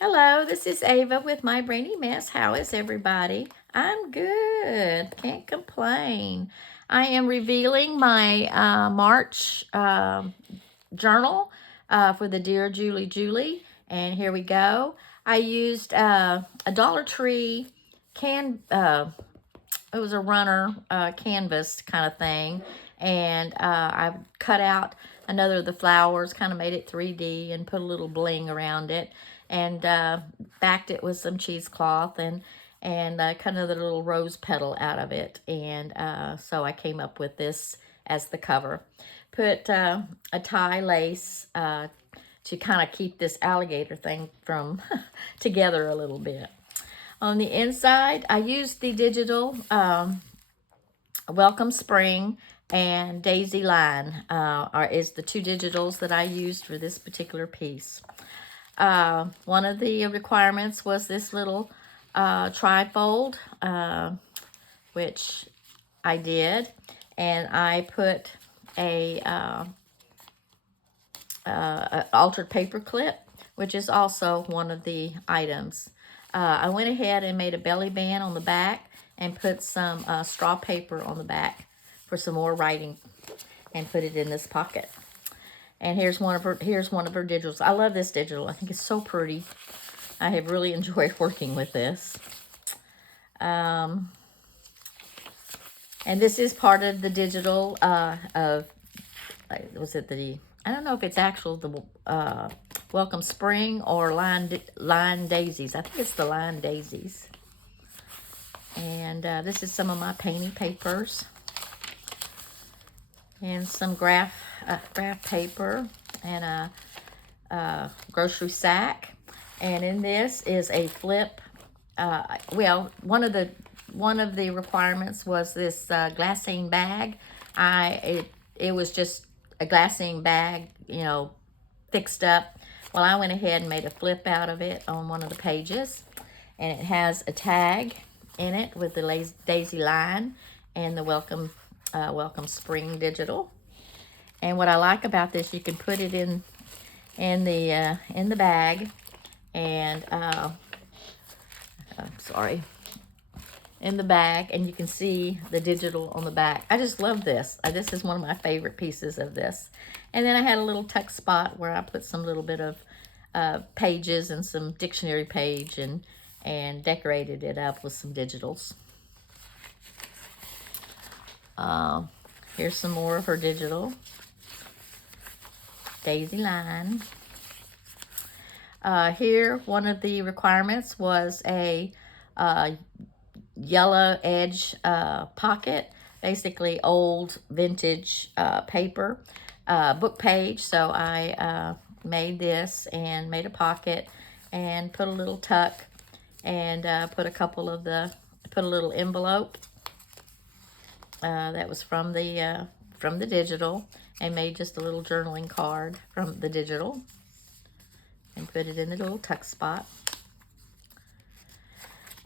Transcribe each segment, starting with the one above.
Hello, this is Ava with My Brainy Mess. How is everybody? I'm good. Can't complain. I am revealing my March journal for the Dear Julie Julie. And here we go. I used a Dollar Tree it was a runner canvas kind of thing. And I cut out another of the flowers, kind of made it 3D and put a little bling around it. And backed it with some cheesecloth and cut another little rose petal out of it. And so I came up with this as the cover. Put a tie lace to kind of keep this alligator thing from together a little bit. On the inside, I used the digital Welcome Spring and Daisy Line is the two digitals that I used for this particular piece. One of the requirements was this little trifold, which I did, and I put a altered paper clip, which is also one of the items. I went ahead and made a belly band on the back and put some straw paper on the back for some more writing and put it in this pocket. And here's one of her digitals. I love this digital. I think it's so pretty. I have really enjoyed working with this. And this is part of the digital was it the, I don't know if it's actual the Welcome Spring or Line Daisies. I think it's the Line Daisies. And this is some of my painting papers. And some graph paper and a grocery sack. And in this is a flip. Well, one of the requirements was this glassine bag. It was just a glassine bag, fixed up. Well, I went ahead and made a flip out of it on one of the pages, and it has a tag in it with the Daisy Line and the Welcome Spring digital. And what I like about this, you can put it in the bag, and in the bag, and you can see the digital on the back. I just love this. This is one of my favorite pieces of this. And then I had a little tuck spot where I put some little bit of pages and some dictionary page and decorated it up with some digitals. Here's some more of her digital. Daisy Line. Here, one of the requirements was a yellow edge pocket, basically old vintage paper book page. So I made this and made a pocket and put a little tuck and put a little envelope that was from the digital, and made just a little journaling card from the digital and put it in the little tuck spot.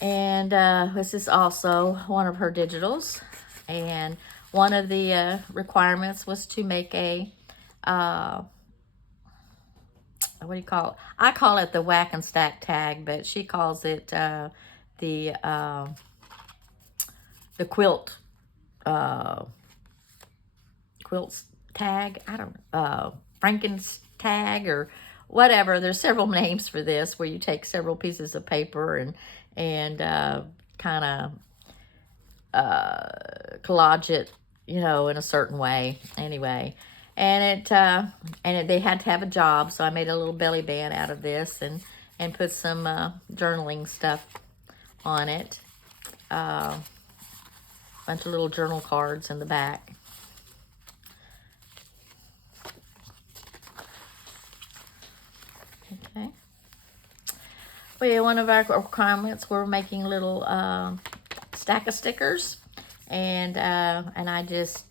And this is also one of her digitals. And one of the requirements was to make a, what do you call it? I call it the whack and stack tag, but she calls it the quilt tag. I don't know, Franken's tag or whatever. There's several names for this, where you take several pieces of paper and kind of collage it, in a certain way. Anyway, and they had to have a job, so I made a little belly band out of this and put some journaling stuff on it. Bunch of little journal cards in the back. Okay. Well, one of our requirements, we're making a little stack of stickers, and I just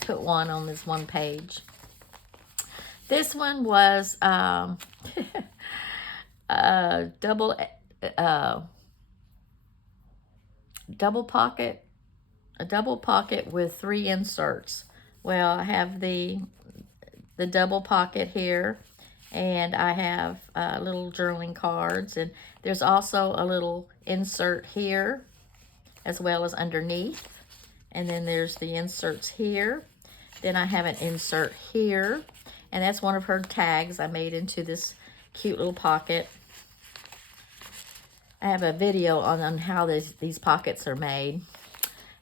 put one on this one page. This one was double pocket, a double pocket with 3 inserts. Well, I have the double pocket here, And I have little journaling cards, and there's also a little insert here as well as underneath. And then there's the inserts here. Then I have an insert here, and that's one of her tags I made into this cute little pocket. I have a video on how these pockets are made.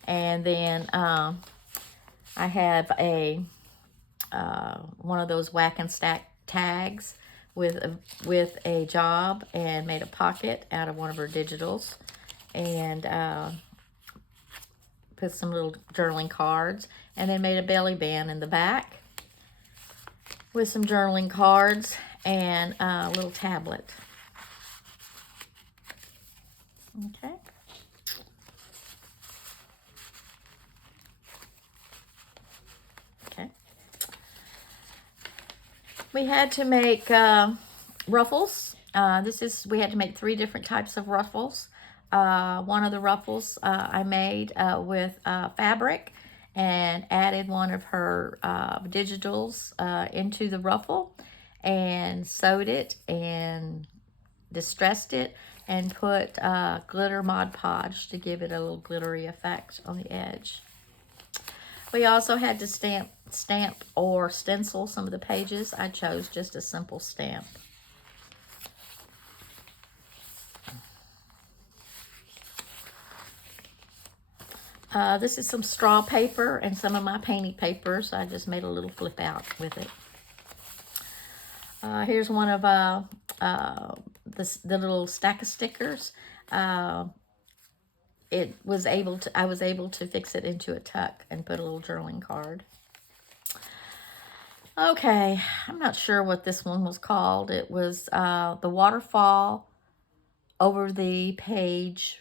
And then I have a one of those whack and stack tags with a job, and made a pocket out of one of her digitals, and put some little journaling cards, and then made a belly band in the back with some journaling cards and a little tablet. Okay. Okay. We had to make ruffles. We had to make 3 different types of ruffles. One of the ruffles I made with fabric, and added one of her digitals into the ruffle, and sewed it and distressed it, and put glitter Mod Podge to give it a little glittery effect on the edge. We also had to stamp or stencil some of the pages. I chose just a simple stamp. This is some straw paper and some of my painting paper, so I just made a little flip out with it. Here's one of the little stack of stickers. I was able to fix it into a tuck and put a little journaling card. Okay, I'm not sure what this one was called. It was the waterfall over the page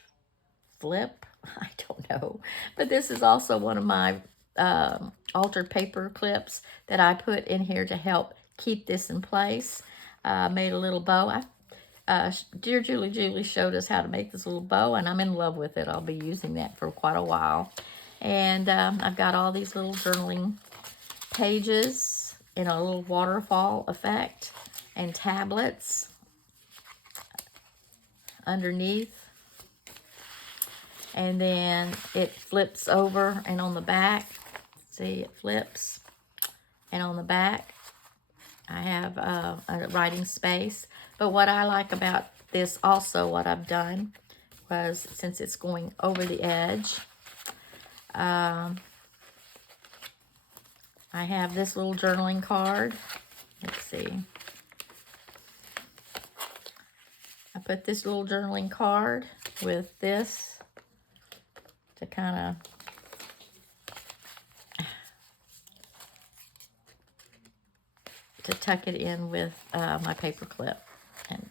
flip. I don't know, but this is also one of my altered paper clips that I put in here to help keep this in place. Made a little bow. Dear Julie showed us how to make this little bow, and I'm in love with it. I'll be using that for quite a while. And I've got all these little journaling pages in a little waterfall effect, and tablets underneath. And then it flips over, and on the back, see, it flips. And on the back, I have a writing space. But what I like about this also, what I've done was, since it's going over the edge, I have this little journaling card. Let's see. I put this little journaling card with this to kind of tuck it in with my paper clip. And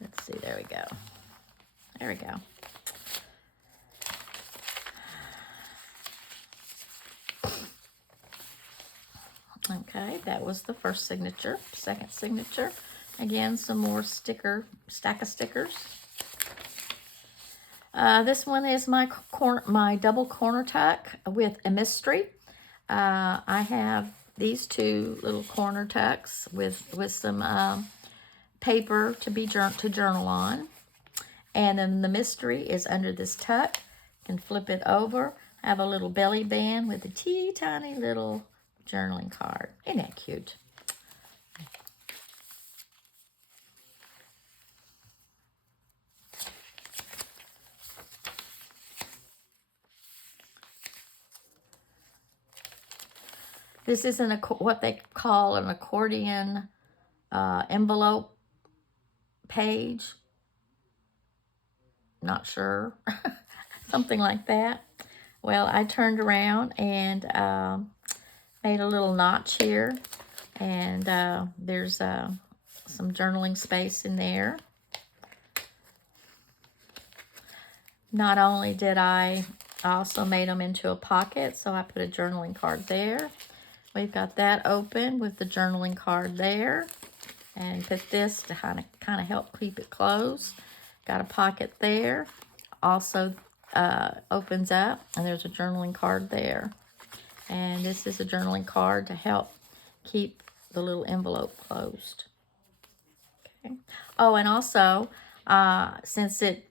let's see, there we go. There we go. Okay, that was the first signature. Second signature. Again, some more stack of stickers. This one is my double corner tuck with a mystery. I have these 2 little corner tucks with some paper to journal on. And then the mystery is under this tuck. You can flip it over. I have a little belly band with a teeny tiny little journaling card. Isn't that cute? This is what they call an accordion envelope page. Not sure. Something like that. Well, I turned around and made a little notch here. And there's some journaling space in there. Not only did I also made them into a pocket, so I put a journaling card there. We've got that open with the journaling card there, and put this to kind of help keep it closed. Got a pocket there. Also opens up, and there's a journaling card there. And this is a journaling card to help keep the little envelope closed. Okay. Oh, and also, since it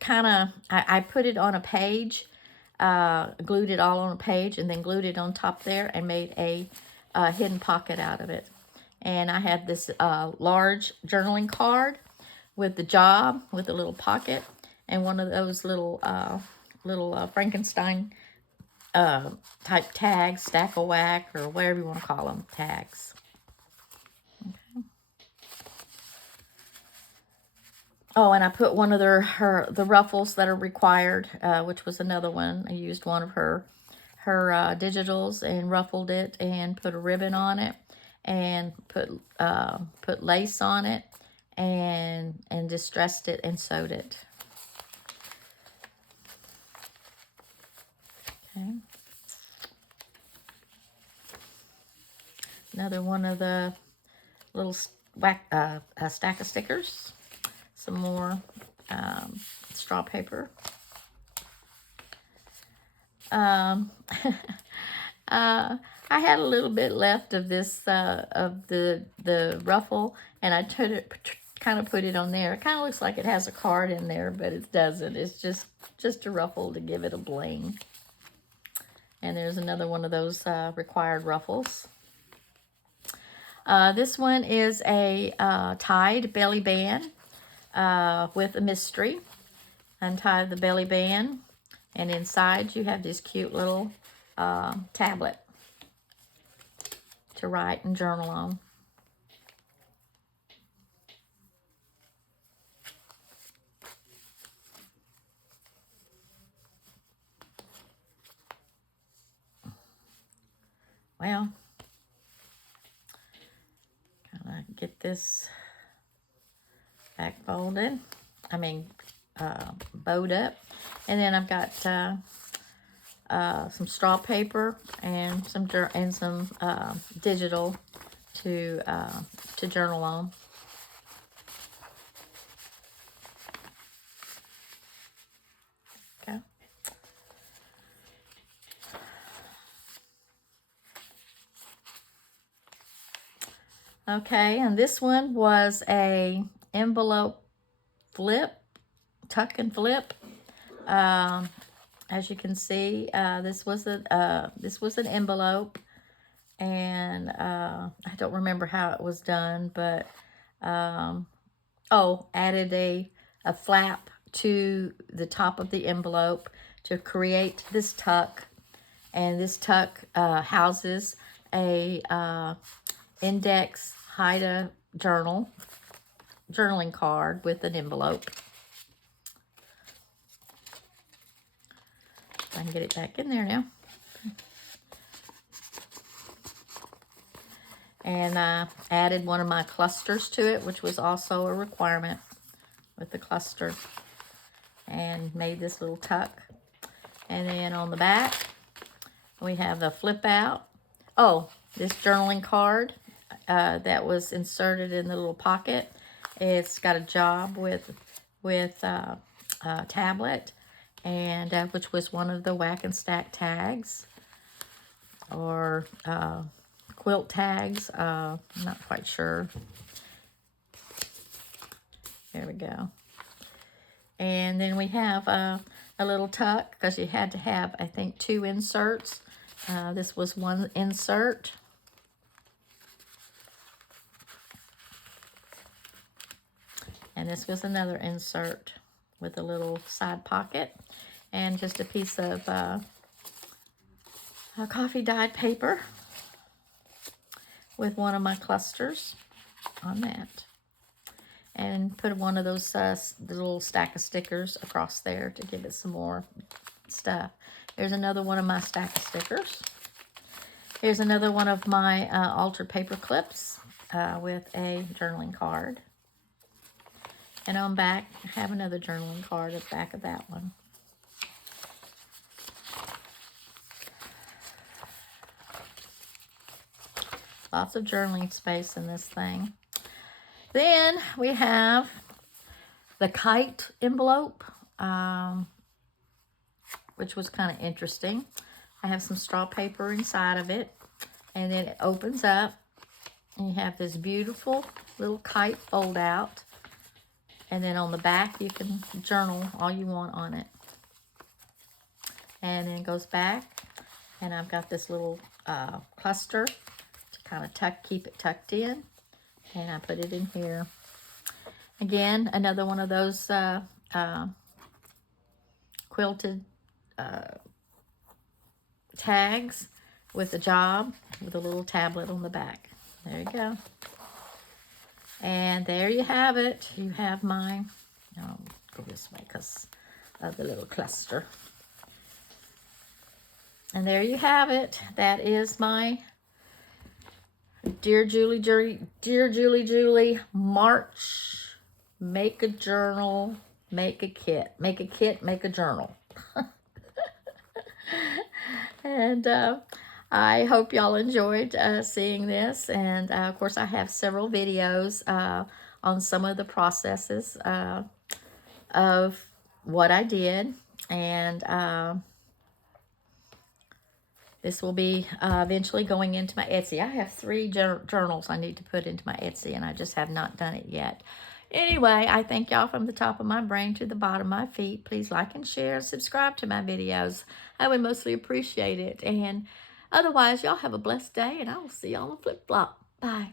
kind of, I put it on a page, glued it all on a page, and then glued it on top there and made a hidden pocket out of it. And I had this large journaling card with the job, with a little pocket, and one of those little Frankenstein type tags, stack a whack, or whatever you want to call them, tags. Okay. Oh, and I put one of the ruffles that are required, which was another one. I used one of her digitals and ruffled it and put a ribbon on it and put lace on it and distressed it and sewed it. Okay. Another one of the little stack of stickers. Some more straw paper. I had a little bit left of this of the ruffle, and I kind of put it on there. It kind of looks like it has a card in there, but it doesn't. It's just a ruffle to give it a bling. And there's another one of those required ruffles. This one is a tied belly band with a mystery. Untie the belly band, and inside you have this cute little tablet to write and journal on. Well, kind of get this back folded. Bowed up, and then I've got some straw paper and some digital to journal on. Okay. Okay, and this one was a envelope flip, tuck and flip. As you can see, this was an envelope, and I don't remember how it was done, but added a flap to the top of the envelope to create this tuck, and this tuck houses a index Haida journaling card with an envelope. I can get it back in there now. And I added one of my clusters to it, which was also a requirement with the cluster. And made this little tuck. And then on the back, we have the flip out. Oh, this journaling card that was inserted in the little pocket. It's got a job with tablet, and which was one of the whack and stack tags, or quilt tags. I'm not quite sure. There we go. And then we have a little tuck, because you had to have, I think, 2 inserts. This was one insert. And this was another insert with a little side pocket and just a piece of coffee dyed paper with one of my clusters on that. And put one of those little stack of stickers across there to give it some more stuff. There's another one of my stack of stickers. Here's another one of my altered paper clips with a journaling card. And on back, I have another journaling card at the back of that one. Lots of journaling space in this thing. Then we have the kite envelope, which was kind of interesting. I have some straw paper inside of it, and then it opens up, And you have this beautiful little kite fold out. And then on the back, you can journal all you want on it. And then it goes back. And I've got this little cluster to kind of keep it tucked in. And I put it in here. Again, another one of those quilted tags with a job with a little tablet on the back. There you go. And there you have it. You have my, I'll go this way because of the little cluster. And there you have it. That is my Dear Julie March Make a Journal, Make a Kit. Make a kit, make a journal. And I hope y'all enjoyed seeing this. And of course, I have several videos on some of the processes of what I did. And this will be eventually going into my Etsy. I have 3 journals I need to put into my Etsy, and I just have not done it yet. Anyway, I thank y'all from the top of my brain to the bottom of my feet. Please like and share and subscribe to my videos. I would mostly appreciate it. And otherwise, y'all have a blessed day, and I will see y'all on the flip flop. Bye.